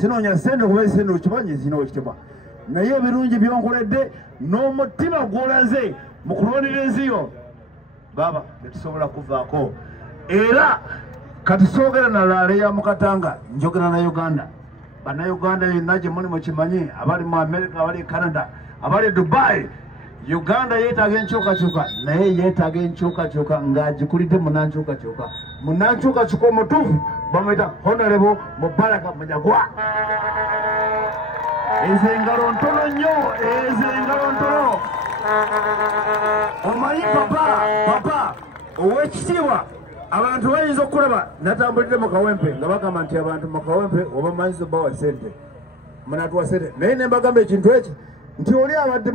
sinonya sente kuba sente okimanyi zino okitema naye ebirungi byonkoledde n'omutima gwolaze mu kulwanira enziyo baba tetusobola kuvaako era kati soogera na laale ya mukatanga njogera na Uganda bannayuganda yonna gye muli mukimanyi abali mu America abali Canada abali Dubai Uganda yeetaaga enkyukakyuka naye yeetaaga enkyukakyuka ng'agikulidde munnankyukakyuka munnankyukakyuka omutuufu bamwita Honorable Mubaraka Munyagwa ezo engalo ntono nnyo ezo engalo ntono omanyi papa ow'ekitiibwa abantu bayinza okulaba natambulidde mu kawempe nga bagamba nti abantu mu kawempe oba manyizo bawa sente munatuwa sente naye ne mbagamba ekintu eki nti oli abadde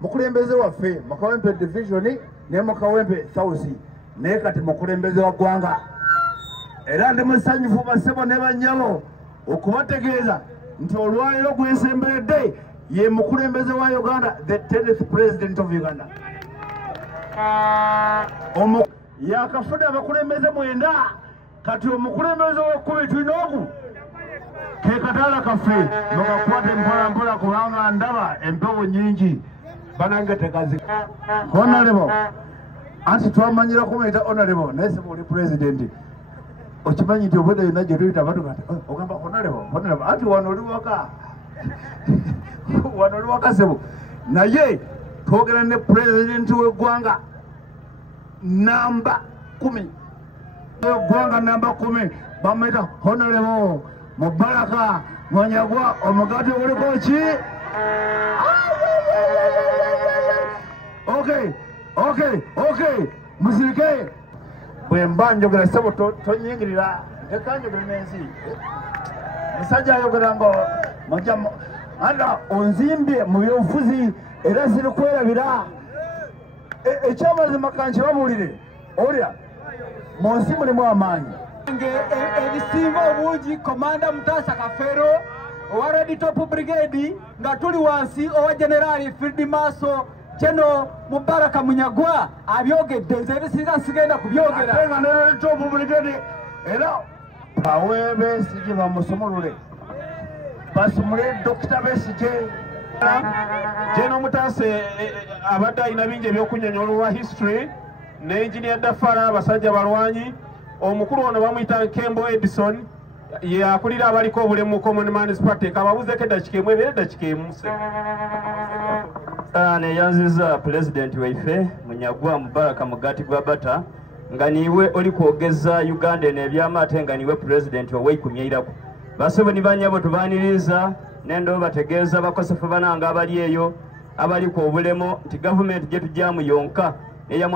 mukulembeze waffe mu kawempe division ne mu kawempe south naye kati mukulembeze wa ggwanga era ndi musanyufu bassebo ne bannyabo okubategeeza nti olwaliro gwesemberedde ye mukulembeze wa Uganda the 10th president of Uganda yakafuna abakulembeze mwenda kati omukulembeze w'okkumi tulina ogu ke kataala kaffe nokakwata empolampola kubanga ndaba empewo nyingi banange tekazi Honorable anti twamanyira kumuyita Honorable naye sebo oli president okimanyi nti obwedda yonna gye tuyita batukati ogamba Honorable anti wano oli waka sebo naye twogera ne president w'eggwanga namba 10 gwanga namba 10 bamwita Honorable Mubaraka Munyagwa omugati oliko ki okay musirike bwe mba njogera sebo tonyingirira tekanjogera n'ensi musajja ayogera ngo majamo anda onzimbye mu byobufuzi era ziri kwerabira ekyamazima kanki babuulire olya mu nsi mulimu amaanyi ebisinga obungi komanda Mutasa Kafero owa Red Top Brigade nga tuli wansi owa General Field Marshal General Mubaraka Munyagwa abyogedde nze ebisinga sigenda kubyogera ate nga ne Red Top Brigade era awe Besigye bamusumulule basumule Dr. Besigye General Mutasa abadde alina bingi ebyokunnyonnyola olwa history ne Engineer Dafara abasajja balwanyi omukulu ono bamuyita Kembo Edison ye akulira abaliko obulemu mu Common Man's Party kababuzeeko eddakiika emu ebeera eddakiika emu neyanziza President waife Munyagwa Mubaraka Mugati gwa Bata nga niwe oli kwogeza Uganda n'ebyama ate nga niwe President ow'eikumirako basebo ni banyabo tubaaniriza nendo bategeeza bakosefu bananga abali eyo abali ku obulemo nti government gye tujjamu yonka eya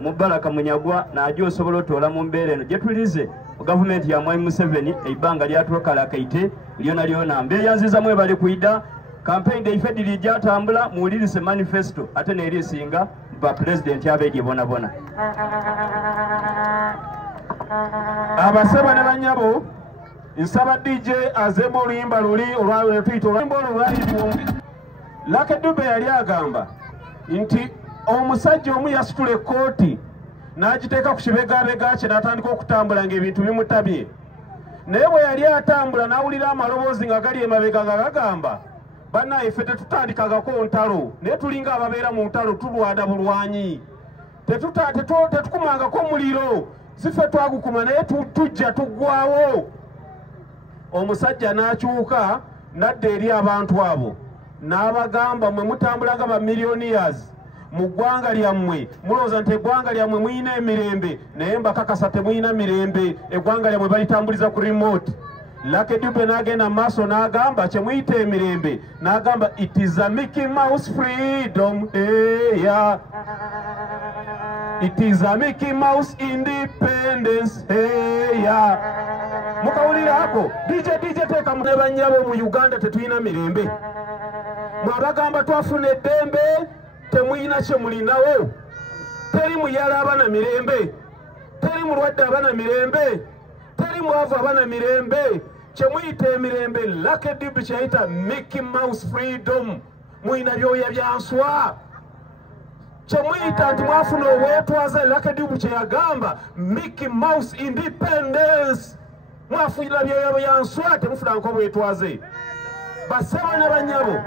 Mubaraka Munyagwa najjo osobola otola mu mbeera eno gye tulize government ya Mwai Museveni eibanga lyatuokala kaite lyona mbeyanziza mwe bali kuida campaign day fedili jatambula muwulirize manifesto ate n'erisinga ba president abeje bona abaseba ne banyabo nsaba DJ azemo oluyimba luli olwawe twito oluyimba olwaliwo Lucky Dube yali agamba nti omusajja omu yasitula ekkooti n'agiteeka ku kibegabega kye n'atandika okutambula ng'ebintu bimutabye naye bwe yali atambula n'awulira amaloboozi nga gali emabega nga gagamba bannaye ffe tetutandikagako ntalo naye tulinga ababeera mu ntalo tulwada bulwanyi tetukumangako muliro si ffe twagukuma naye tujja tuggwawo omusajja n'akyuka n'adda eri abantu abo n'abagamba mwe mutambulaga ba millionaires mu ggwanga lyammwe mulowooza nti eggwanga lyammwe muyina emirembe naye mbakakasa temuyina mirembe eggwanga lyammwe balitambuliza ku remote Lucky Dube n'agenda mu maaso n'agamba kye muyita emirembe n'agamba it is a Mickey Mouse freedom yeah. It is a Mickey Mouse independence yeah. Mukawulira ako DJ teeka mu banyabo mu Uganda tetuyina mirembe mwabagamba twafuna eddembe temuyina kye mulinawo teri muyala abana mirembe teri mulwadde abana mirembe teri mwavu abana mirembe kye muyita emirembe Lucky Dube kyeyita Mickey Mouse freedom muyina byoya byanswa kye muyita nti mwafuna obwetwaze Lucky Dube kye yagamba Mickey Mouse independence mwafuira byoyo byanswa temufuna nko bwetwaze basaba ne banyabo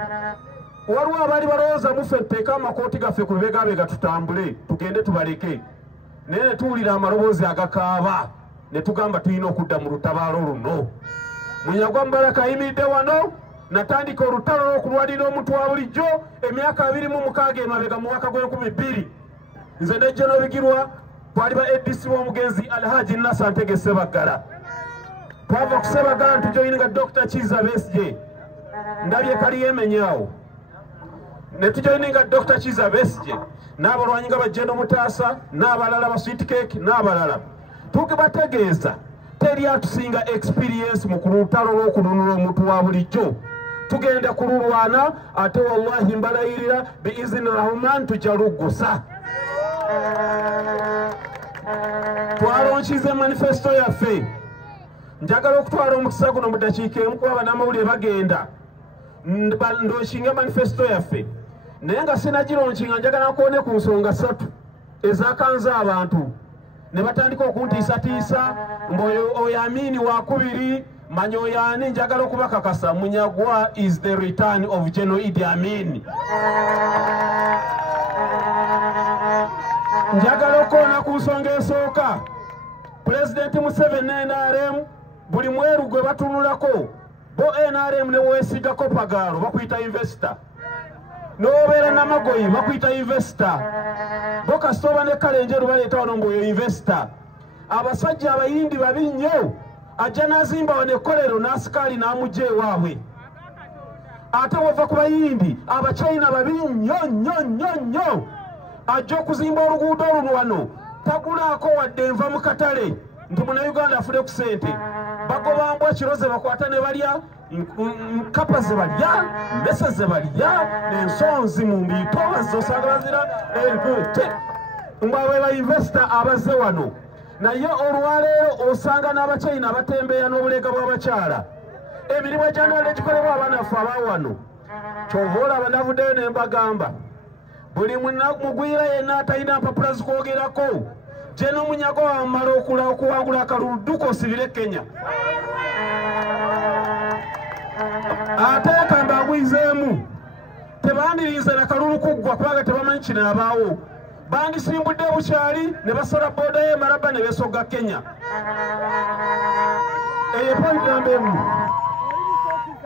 waliwo abali balowooza mufe tuteeka amakooti gaffe ku bibegabega tutambule tugende tubaleke naye ne tuwulira amaloboozi agakaaba ne tugamba tulina okudda mu lutabaalo luno Munyagwa Mubaraka ayimiridde wano natandika olutalo lw'okulwalira omuntu wa bulijjo emyaka 26 emabega mu mwaka gw'2002 nze ne General Bigirwa twali ba ADC w'omugenzi Alhaji Nasa Ntege Sebaggala twava ku Sebaggala ntujoyininga Dr. Kiza Besigye ndabye kali yemenyawo ne tujoyininga Dr. Kiza Besigye n'abalwanyi nga Bajjendo Mutaasa n'abalala ba Sweet Cake n'abalala tukibategeeza teri atusinga experience mu kulutalo lw'okununula omuntu wa bulijjo tugenda kululwana ate wallahi mbalayirira biizni rahman tujalugusa twalonkize manifesto yaffe njagala okutwala omukisa guno mu dakiika emu kuba bannamawulire bagenda ndonkinga manifesto yaffe naye nga sinagironshinga njagala nkoone ku nsonga 3 ezakanza abantu ne batandika okuntiisatiisa mboyo Amini wakubiri manya oyo ani njagala okubakakasa Munyagwa is the return of General Idi Amin. Njagala okona ku nsonga esooka President Museveni NRM buli mweru gwe batunulako bo NRM ne weesigako pagaalo bakuyita investor n'obeera namagoyi bakuyita investor bo kasooba ne kalenjeru baleeta wano mbu oyo investor abasajja abayindi babi nnyo ajja n'azimba wano ekkolero n'asikaali n'amugja ewaabwe ate wava ku bayindi abachina babi nnyo ajja okuzimba oluguudo oluno wano tagulaako wadde enva mu katale nti Munnayuganda afule ku ssente bagoba mbwa kiroze bakwata ne balya nkapa ze balya mmese ze balya n'ensonzi mu mbiito bazosanga bazira ente mwawe ba investor abazze wano naye olwaleero osanga n'abachina batembeya n'obulega bw'abakyala emirimu egyandala egikolebwa abaana ffe abawano kyova olaba navuddeyo ne mbagamba buli mugwira yenna atalina mpapula zikwogerako gye n'Omunyago wamala okuwangula akalulu dduka osibire Kenya ate kamba agwizeemu tebandirize na kalulu kuggwa kubanga tebamanyi kinaabaawo bandisimbudde bukyali ne basala booda ye Maraba ne beesogga Kenya eyo point namba 1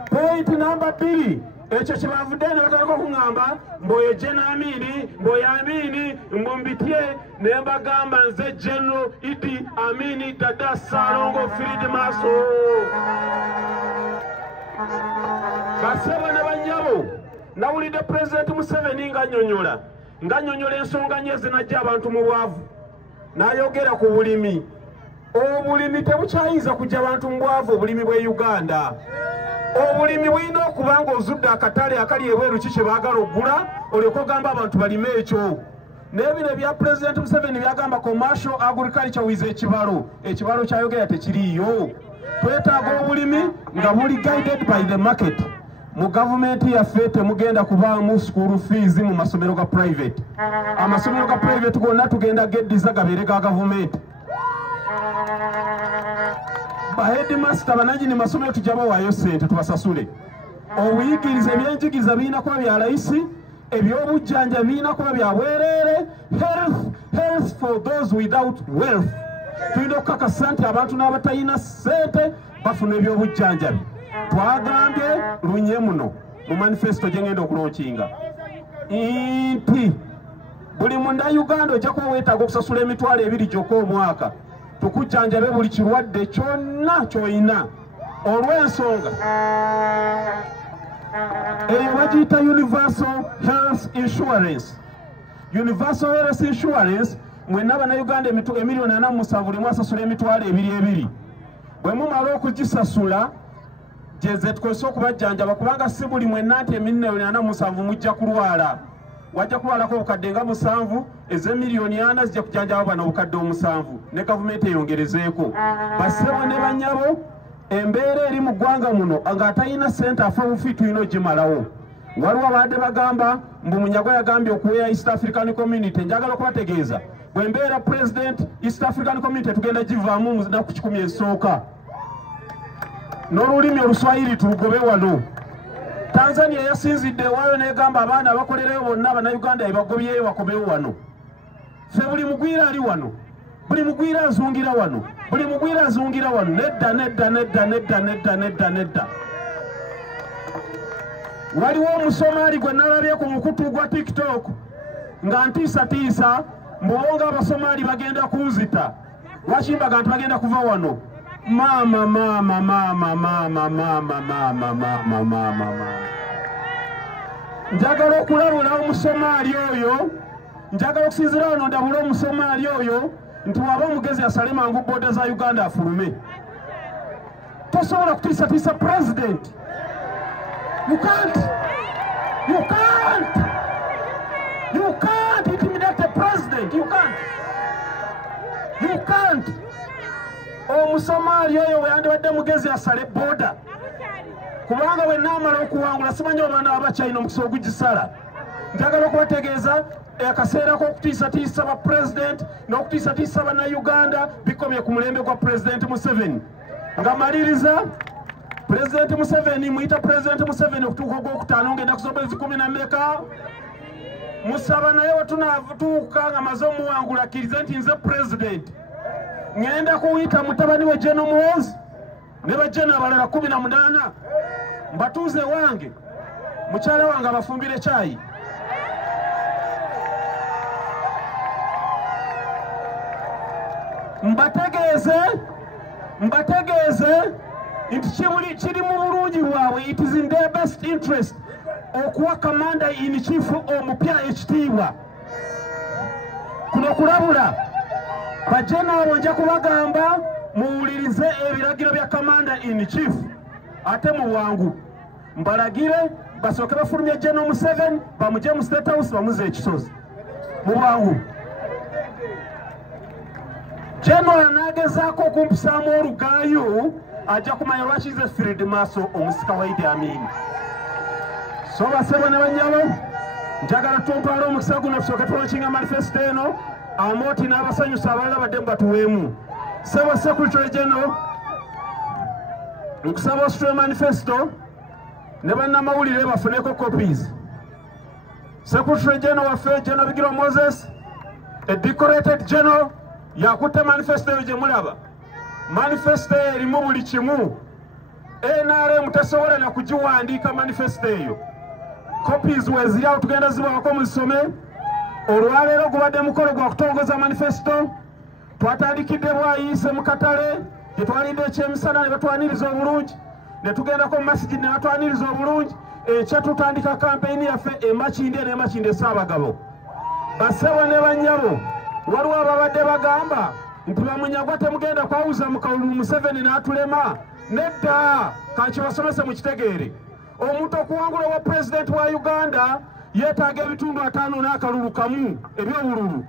point namba 2 ekyo kibavudde ne batandika okuŋŋamba mboyo General Amini mboyo Amini mumbitye ne mbagamba nze General Idi Amini Dada Salongo Field Maso baseba ne banyabo nawulidde President Museveni ng'annyonnyola ensonga nye zinajja abantu mu bwavu n'ayogera ku bulimi obulimi tebukyayinza kujja abantu mu bwavu obulimi bw'e Uganda obulimi bulina okuba ng'ozudde akatale akali ebweru kye baagala oggula olyoke ogamba abantu balime ekyo naye bino ebya President Museveni byagamba commercial agriculture with ekibalo kyayogera tekiriiyo twetaaga obulimi nga buli guided by the market mu gavumenti yaffe temugenda kubaamu school fees mu masomero ga private amasomero ga private gonna tugenda geddiza gabeere ga gavumenti headmaster bananyini masomero tujja bawaayo ssente tubasasule obuyigiriza ebyenjigiriza birina kuba bya layisi ebyobujjanja birina kuba bya bwereere health for those without wealth tulina okukakasa nti abantu n'abatalina ssente bafuna ebyobujjanjabi twagambye lunye muno mu manifesto gye ngenda okulonkinga nti buli munda Uganda ojja kuba weetaaga okusasula emitwalo 2 gyokka omwaka tukujjanjabe buli kirwadde kyonna ky'oyina olw'ensonga eyo bagiyita universal health insurance. Universal health insurance mwenna bannayuganda emiliyoni 47 buli mwasasula emitwalo 2 bwe mumala okugisasula gyeze tukozesa okubajjanjaba kubanga si buli mwenna nti emiliyoni 47 mujja kulwala wajja kulwalako obukadde nga 7 ez'emiliyoni 4 zijja kujjanjaba bano obukadde 7 ne gavumenti eyongerezeeko basebo ne banyabo embeera eri mu ggwanga muno ng'atalina ssente afa bufi tulina ogimalawo waliwo abadde bagamba mbu Munyagwa yagambye okuweera East African Community njagala okubategeeza bwe mbeera President East African Community tugenda givaamu mu nnaku 10 ezisooka n'olulimi oluswayiri tulugobe wano. Tanzania yasinzidde ewaayo n'egamba abaana abakolereyo bonna abannayuganda ebagobyeyo bakomewo wano. Ffe buli mugwira ali wano, buli mugwira azungira wano, buli mugwira azungira wano. Nedda, nedda, nedda, nedda, nedda, nedda, nedda. Waliwo omusomaali gwe nalabye ku mukutu gwa TikTok nga ntiisatiisa mbulonga abasomaali bagenda kunzita. Wakimbaga nti bagenda kuva wano. Mama, mama, mama, mama, mama, mama, mama, mama, mama. Njagala okulabula omusomaali oyo, njagala okusinzira wano ndabula omusomaali oyo nti waba omugezi asale mangu booda za Uganda afulume. Tosobola kutiisatiisa president. You can't. You can't. You can't intimidate the president. You can't. You can't. Omusomaali oyo yandibadde mugezi asale booda. Kubanga we naamala okuwangula simanyi abaana abakyalina omukisa ogugisala. Njagala okubategeeza akaseera k'okutiisatiisa ba president n'okutiisatiisa bannayuganda bikomye ku mulembe gwa President Museveni. Nga maliriza President Museveni muyita President Museveni okutuuka ogwokutaano ngenda kusobezi 10 musaba naye wetunatuuka nga maze omuwangula akkirize nti nze president ngenda kuyita mutabani we General Muhoozi ne bajjana abalala 18 mbatuuze wange mukyala wange abafumbire kyayi. Mbategeeze nti kiri mu bulungi bwabwe, it is in their best interest okuwa commander in chief omupya ekitiibwa. Kuno kulabula bajenaabo nja kubagamba muwulirize ebiragiro bya commander in chief ate mu bwangu mbalagire basooke bafulumye General Museveni bamugye mu State House bamuze ekisozi mu bwangu. General anagezaako okumpisaamu olugaayo ajja kumanya lwaki nze Field Marshal omusika wa Idi Amin. So basebo ne banyabo njagala tuntwala omukisa guno tusooke tulonkinga manifesto eno Amooti n'abasanyusa abalala badde mbatuweemu. Sebo Secretary General nkusaba ositule manifesto ne bannamawulire bafuneko copies. Secretary General waffe General Bigirwa Moses a decorated general yakutte manifesto eyo gye mulaba. Manifesto erimu buli kimu. NRM tesobola na kugiwandiika manifesto eyo. Copies weziri awo tugenda zibawako muzisome. Olwaleero gubadde mukolo gwa kutongoza manifesto. Twatandikidde bwayise mu katale gye twalidde ekyemisana ne batwaniriza obulungi. Ne tugendako mu masjid ne batwaniriza obulungi. Ekya tutandika kampeyini yaffe emakinde n'emakinde Ssaabagabo. Basebo ne bannyabo waliwo ababadde bagamba nti bamunyagwa temugenda kwawuza mu kalulu Museveni n'atulema. Nedda kankibasomese mu kitegeere. Omuntu okuwangula wa president wa Uganda yeetaaga ebitundu 5 n'akalulu kamu eby'obululu.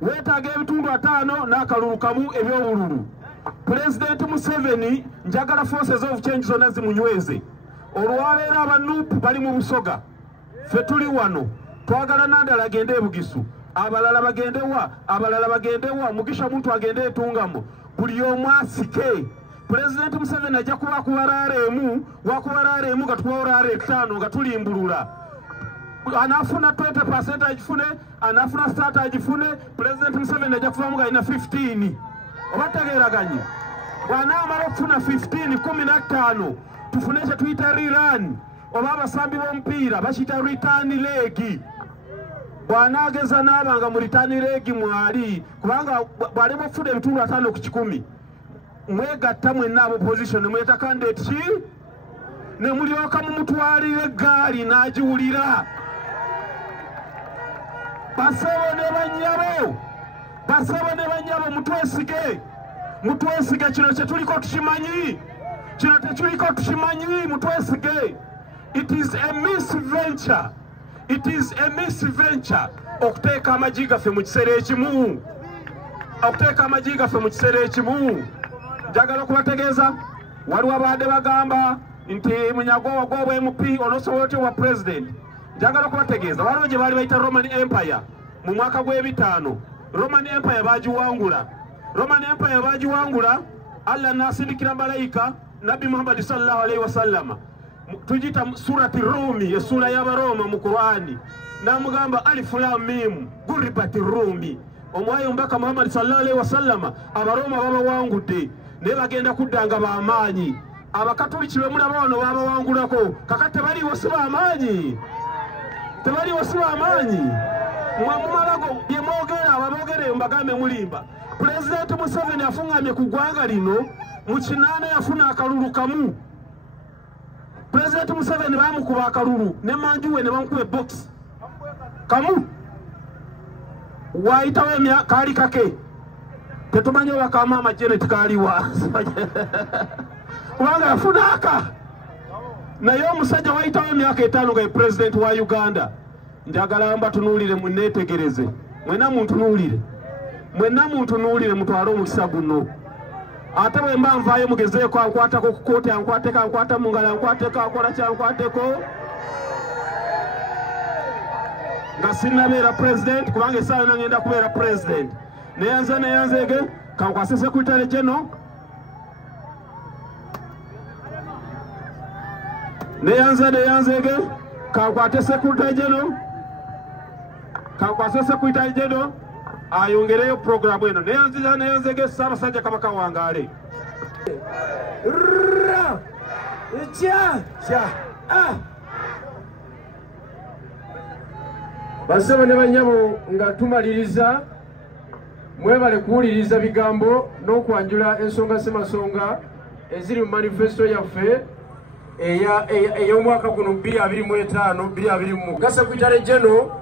Weetaaga ebitundu 5 n'akalulu kamu eby'obululu. President Museveni njagala forces of change zonna zimunyweze. Olwaleero abanupu bali mu Busoga. Ffe tuli wano twagala Nandala agende e Bugisu. Abalala bagendewa, abalala bagendewa, Mugisha muntu agende etungamo. Buli omu asike. President Museveni ajja kuba kubararemu, wakubararemu gatubaorare 5 nga tulimbulula. Anafuna 20% agifune, anafuna 30 agifune, President Museveni ajja kuvamu nga ina 15. Obategeeraganye. Bw'anaamala okufuna 15, 15, tufune kye tuyita rerun. Oba abasambi b'omupiira bakiyita return leg. Bw'anaageza n'abanga mu return leg mwali kubanga bw'ali bufuna ebitundu 5 ku 10. Mwegatta mwenna opposition mweta candidate ki ne mulyoka mumutwalire eggaali n'agiwulira. Basebo ne bannyabo mutwesige kino kye tuliko tukimanyi. Kino tetuliko tukimanyi mutwesige. It is a misventure. It is a misventure okuteeka amagi gaffe mu kiseera ekimu. Okuteeka amagi gaffe mu kiseera ekimu. Njagala okubategeeza waliwo abadde bagamba nti Munyagwa wagwa MP onosobola otya wa president. Njagala okubategeeza waliwo gye baali bayita Roman Empire mu mwaka gw'5. Roman Empire bagiwangula. Allah n'asindikira malayika Nabi Muhammad sallallahu alaihi wasallam tujita surati Rumi esura y'abaroma mu Qur'ani namugamba alif lam mim guribati Rumi omwayo mbaka Muhammad sallallahu alaihi wasallam abaroma baba wangudde ne bagenda kuddanga baamanyi abakatoliki bemulaba bano baba wangulako kakate bali wasiba amanyi tebali wasiba amanyi mwamumalago byemwogera ababogere mbagambe mulimba President Museveni afungamye ku ggwanga lino mu kinana yafuna akalulu kamu President Museveni bamukuba akalulu ne manjuwe ne bamukuba box kamu waitawe kali kake tetumanyo bakamama Janet kaliwa kubanga yafuna aka naye omusajja waitawe emyaka 5 nga president wa Uganda njagala mba tunulire munetegereze mwena muntu nulire mutwalo omukisa guno ate bwe mba nvaayo mugezeeko ankwatako ku kooti ankwateko ankwata mu ngalo ankwateko akola kyankwateko nga sinnabeera president kubanga essaawa yonna ngenda kubeera president neyanzege kankwase secretary general neyanzege kankwate secretary general kankwase secretary general ayongereyo programu eno neyanzege Ssaabasajja Kabaka wangaale basaba ne banyabo nga tumaliriza mwebale kuwuliriza bigambo n'okwanjula ensonga semasonga eziri mu manifesto yaffe ey'omwaka guno 2025 Gasekretary General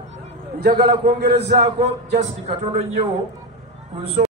njagala kwongerezaako just katono nnyo ku